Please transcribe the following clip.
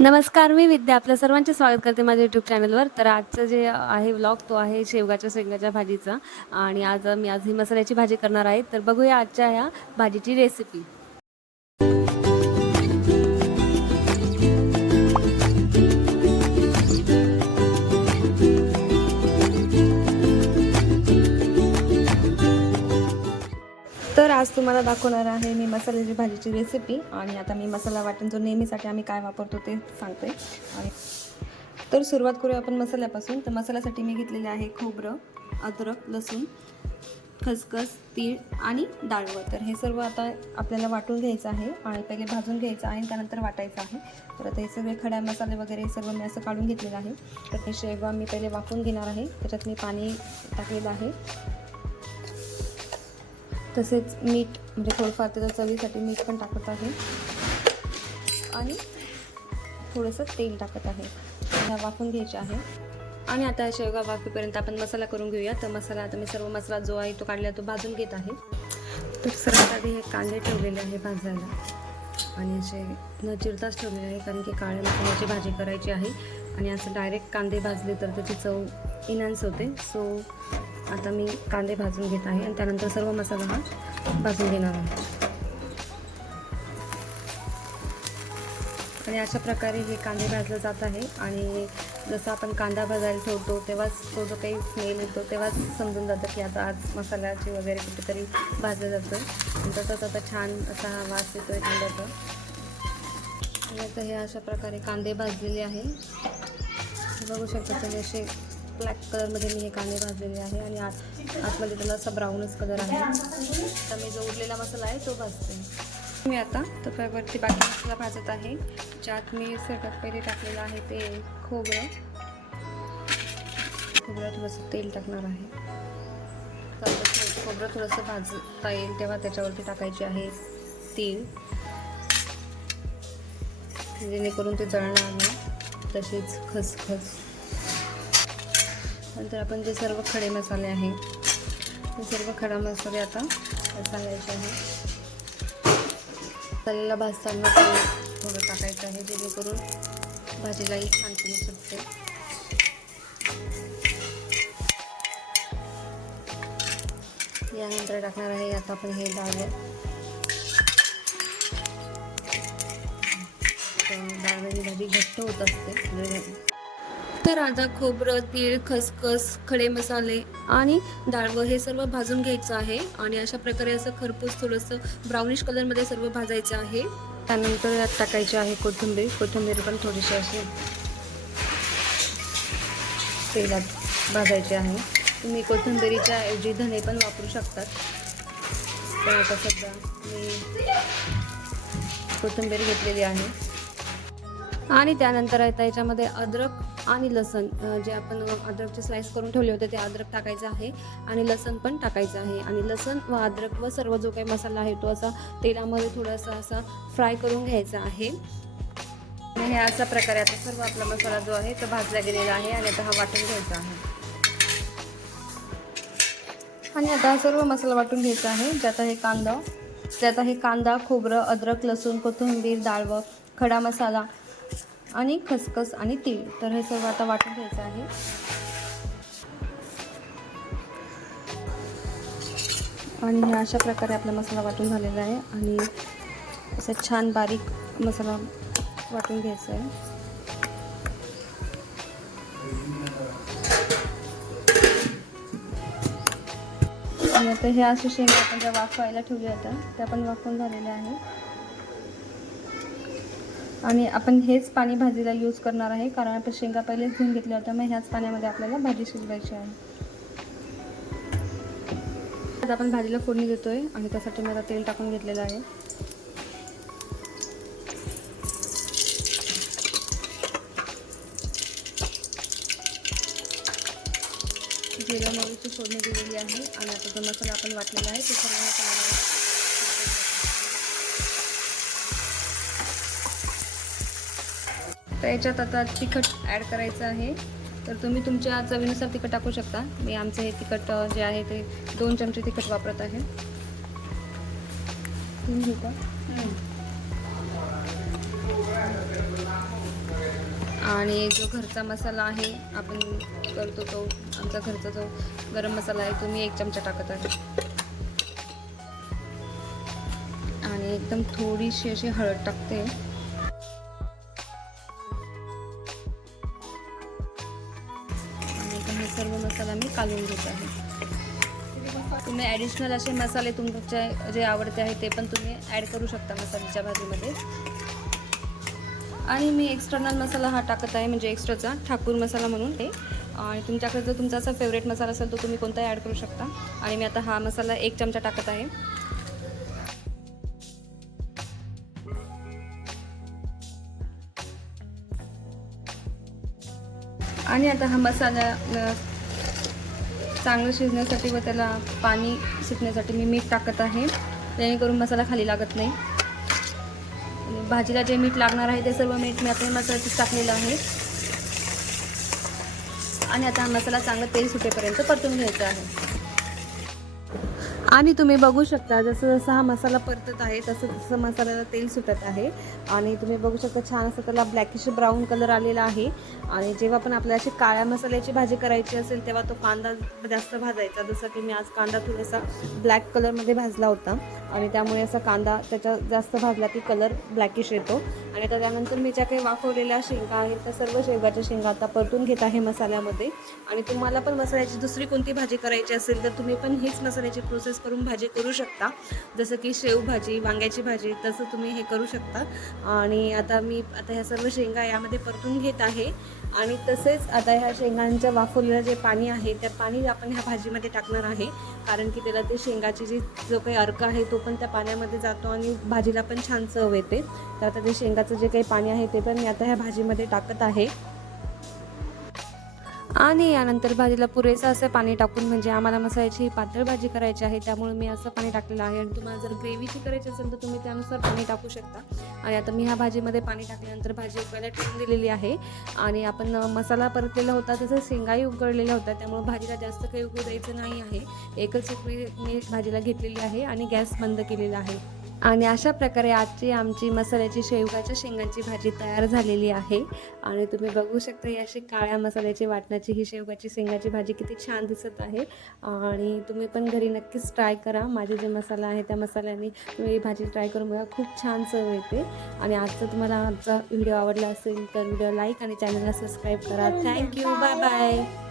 नमस्कार, मी विद्या आपल्या सर्वांचे स्वागत करते माझ्या यूट्यूब चॅनलवर. तर आजचं जे आहे व्लॉग तो आहे शेवगाच्या भाजीचा. आणि आज ही मसाल्याची भाजी करणार आहे. तर बघूया आजच्या ह्या भाजीची रेसिपी. तर आज तुम्हाला दाखवणार आहे मी मसाल्याची भाजीची रेसिपी. आणि आता मी मसाला वाटण जो नेहमीसाठी आम्ही काय वापरतो ते सांगते. आणि तर सुरुवात करूया आपण मसाल्यापासून. तर मसाल्यासाठी मी घेतलेले आहे खोबरं, अद्रक, लसूण, खसखस, तीळ आणि डाळवं. तर हे सर्व आता आपल्याला वाटून घ्यायचं आहे आणि पहिले भाजून घ्यायचं आहे आणि त्यानंतर वाटायचं आहे. तर आता हे सगळे खडा मसाले वगैरे हे सर्व मी असं काढून घेतलेलं आहे. तर हे शेवगा मी पहिले वाफवून घेणार आहे. त्याच्यात मी पाणी टाकलेलं आहे. तसेच मीठ म्हणजे थोडंफार त्याच्या चवीसाठी मीठ पण टाकत आहे आणि थोडंसं तेल टाकत आहे. ह्या वाफवून घ्यायचे आहे. आणि आता शेवगा वाफेपर्यंत आपण मसाला करून घेऊया. तर मसाला आता मी सर्व मसाला जो आहे तो काढला तो भाजून घेत आहे. तर सर्वात आधी हे कांदे ठेवलेले आहे भाजायला आणि असे न चिरताच ठेवलेले आहे, कारण की काळ्या मसाल्याची भाजी करायची आहे आणि असं डायरेक्ट कांदे भाजले तर त्याची चव इन्हान्स होते. सो आता मी कांदे भाजून घेत आहे आणि त्यानंतर सर्व मसाला हा भाजून घेणार आहे. आणि अशा प्रकारे हे कांदे भाजले जात आहे. आणि जसं आपण कांदा भाजायला ठेवतो तेव्हाच तो जो काही स्मेल येतो तेव्हाच समजून जातं की आज मसाल्याची वगैरे कुठेतरी भाजलं जातं. आणि तसंच आता छान असा हा वास येतो आहे कांद्याचा. आणि आता हे अशा प्रकारे कांदे भाजलेले आहे. बघू शकता त्याने असे ब्लॅक कलरमध्ये मी हे कांदे भाजलेले आहे आणि आतमध्ये त्याला असा ब्राऊनच कलर आहे. तर मी जो उरलेला मसाला आहे तो भाजते मी आता. तर त्यावरती बाकी मसाला भाजत आहे, ज्यात मी सगळ्यात पहिले टाकलेलं आहे ते खोबरं थोडंसं तेल टाकणार आहे. खोबरं थोडंसं भाजता येईल तेव्हा त्याच्यावरती टाकायचे आहे तीळ, जेणेकरून ते जळणार नाही. तसेच खसखस. नंतर आपण जे सर्व खडे मसाले आहे ते सर्व खडा मसाले आता घालायचे आहे. मसाल्याला भाजताना थोडं टाकायचं आहे, जेणेकरून भाजीलाही छानपणे सुटते. यानंतर टाकणार आहे आता आपण हे डाळवं. डाळवणी भाजी घट्ट होत असते. तर आता खोबरं, तीळ, खसखस, खडे मसाले आणि डाळवं हे सर्व भाजून घ्यायचं आहे. आणि अशा प्रकारे असं खरपूस थोडंसं ब्राउनिश कलरमध्ये सर्व भाजायचं आहे. त्यानंतर यात टाकायचे आहे कोथिंबीर पण थोडीशी अशी तेलात भाजायचे आहे. तुम्ही कोथिंबीरीच्या ऐवजी धने पण वापरू शकतात, पण आता सध्या मी कोथिंबीर घेतलेली आहे. आणि त्यानंतर आता याच्यामध्ये अद्रक आणि लसण, जे आपण अद्रकचे स्लाइस करून ठेवले होते ते अद्रक टाकायचं आहे आणि लसण पण टाकायचं आहे. आणि लसण व अद्रक व सर्व जो काही मसाला आहे तो असा तेलामध्ये थोडासा असा फ्राय करून घ्यायचा आहे. आणि हे अशा प्रकारे आता सर्व आपला मसाला जो आहे तो भाजला गेलेला आहे आणि आता हा वाटून घ्यायचा आहे. आणि आता हा सर्व मसाला वाटून घ्यायचा आहे, ज्यात आहे कांदा, खोबरं, अद्रक, लसूण, कोथिंबीर, डाळवं, खडा मसाला आणि खसखस आणि तीळ. तर हे सर्व आता वाटून घ्यायचं आहे. आणि हे अशा प्रकारे आपला मसाला वाटून झालेला आहे आणि असं छान बारीक मसाला वाटून घ्यायचा आहे. आणि आता हे असे शेंगा आपण ज्या वाफवायला ठेवल्या होत्या त्या पण वाफवून झालेल्या आहे. आणि आपण हेच पाणी भाजीला यूज करणार आहे, कारण आपण शेंगा पहिलेच धुवून घेतल्या होत्या. मग ह्याच पाण्यामध्ये आपल्याला भाजी शिजवायची आहे. आता आपण भाजीला फोडणी देतोय आणि त्यासाठी मी आता तेल टाकून घेतलेलं आहे. जिरा मोहरीची फोडणी दिलेली आहे आणि आता जो मसाला आपण वाटलेला आहे तो सर्व तर याच्यात आता तिखट ॲड करायचं आहे. तर तुम्ही तुमच्या चवीनुसार तिखट टाकू शकता. मी आमचं हे तिखट जे आहे ते 2 चमचे तिखट वापरत आहे. तुम्ही घेऊ का? आणि जो घरचा मसाला आहे आपण करतो तो आमचा घरचा जो गरम मसाला आहे तो मी 1 चमचा टाकत आहे. आणि एकदम थोडीशी अशी हळद टाकते. आणि हे सर्व मसाला मी कालवून घेत आहे. तुम्ही ॲडिशनल असे मसाले तुमचे जे आवडते आहे ते पण तुम्ही ॲड करू शकता मसाल्याच्या भाजीमध्ये. आणि मी एक्स्टर्नल मसाला हा टाकत आहे, म्हणजे एक्स्ट्राचा ठाकूर मसाला म्हणून ते. आणि तुमच्याकडे जर तुमचा असा फेवरेट मसाला असेल तर तुम्ही कोणताही ॲड करू शकता. आणि मी आता हा मसाला 1 चमचा टाकत आहे. आणि आता हा मसाला चांगलं शिजण्यासाठी व त्याला पाणी सुटण्यासाठी मी मीठ टाकत आहे, जेणेकरून मसाला खाली लागत नाही. भाजीला जे मीठ लागणार आहे ते सर्व मीठ मी आता मसाल्यातच टाकलेलं आहे. आणि आता हा मसाला चांगलं तेल सुटेपर्यंत परतून घ्यायचा आहे. आणि तुम्ही बघू शकता जसं जसं हा मसाला परतत आहे तसं तसं मसाल्याला तेल सुटत आहे. आणि तुम्ही बघू शकता छान असं त्याला ब्लॅकिश ब्राऊन कलर आलेला आहे. आणि जेव्हा पण आपल्याला अशी काळ्या मसाल्याची भाजी करायची असेल तेव्हा तो कांदा जास्त भाजायचा. जसं की मी आज कांदा थोडासा ब्लॅक कलरमध्ये भाजला होता आणि त्यामुळे असा कांदा त्याच्या जास्त भाजला की कलर ब्लॅकिश येतो. आणि आता त्यानंतर मी ज्या काही वाफवलेल्या शेंगा आहेत त्या सर्व शेंगाच्या शेंगा आता परतून घेत आहे मसाल्यामध्ये. आणि तुम्हाला पण मसाल्याची दुसरी कोणती भाजी करायची असेल तर तुम्ही पण हीच मसाल्याची प्रोसेस करून भाजी करू शकता. जसं की शेवभाजी, वांग्याची भाजी, तसं तुम्ही हे करू शकता. आणि आता मी ह्या सर्व शेंगा यामध्ये परतून घेत आहे. आणि तसेच आता ह्या शेंगांच्या वाफवलेलं जे पाणी आहे त्या पाणी आपण ह्या भाजीमध्ये टाकणार आहे, कारण की त्याला ते शेंगाची जो काही अर्क आहे तो पण त्या पाण्यामध्ये जातो आणि भाजीला पण छान चव येते. तर आता ते शेंगाचं जे काही पाणी आहे ते पण मी आता ह्या भाजीमध्ये टाकत आहे. आणि यानंतर भाजीला पुरेसं असं पाणी टाकून, म्हणजे आम्हाला मसाल्याची ही पातळ भाजी करायची आहे त्यामुळे मी असं पाणी टाकलेलं आहे. आणि तुम्हाला जर ग्रेव्हीची करायची असेल तर तुम्ही त्यानुसार पाणी टाकू शकता. आणि आता मी ह्या भाजीमध्ये पाणी टाकल्यानंतर भाजी उकळायला ठेवून दिलेली आहे. आणि आपण मसाला परतलेला होता तसं शेंगाही उकळलेल्या होत्या, त्यामुळे भाजीला जास्त काही उकळू द्यायचं नाही आहे. एकच उकळी मी भाजीला घेतलेली आहे आणि गॅस बंद केलेला आहे. आणि अशा प्रकारे आजची आमची मसाल्याची शेवगाच्या शेंगांची भाजी तयार झालेली आहे. आणि तुम्ही बघू शकता ही अशी काळ्या मसाल्याची वाटणाची ही शेवगाची शेंगाची भाजी किती छान दिसत आहे. आणि तुम्ही पण घरी नक्कीच ट्राय करा. माझे जे मसाला आहे त्या मसाल्याने तुम्ही ही भाजी ट्राय करून बघा, खूप छान चव येते. आणि आजचा तुम्हाला आमचा व्हिडिओ आवडला असेल तर व्हिडिओ लाईक आणि चॅनलला सबस्क्राईब करा. Thank you, bye bye.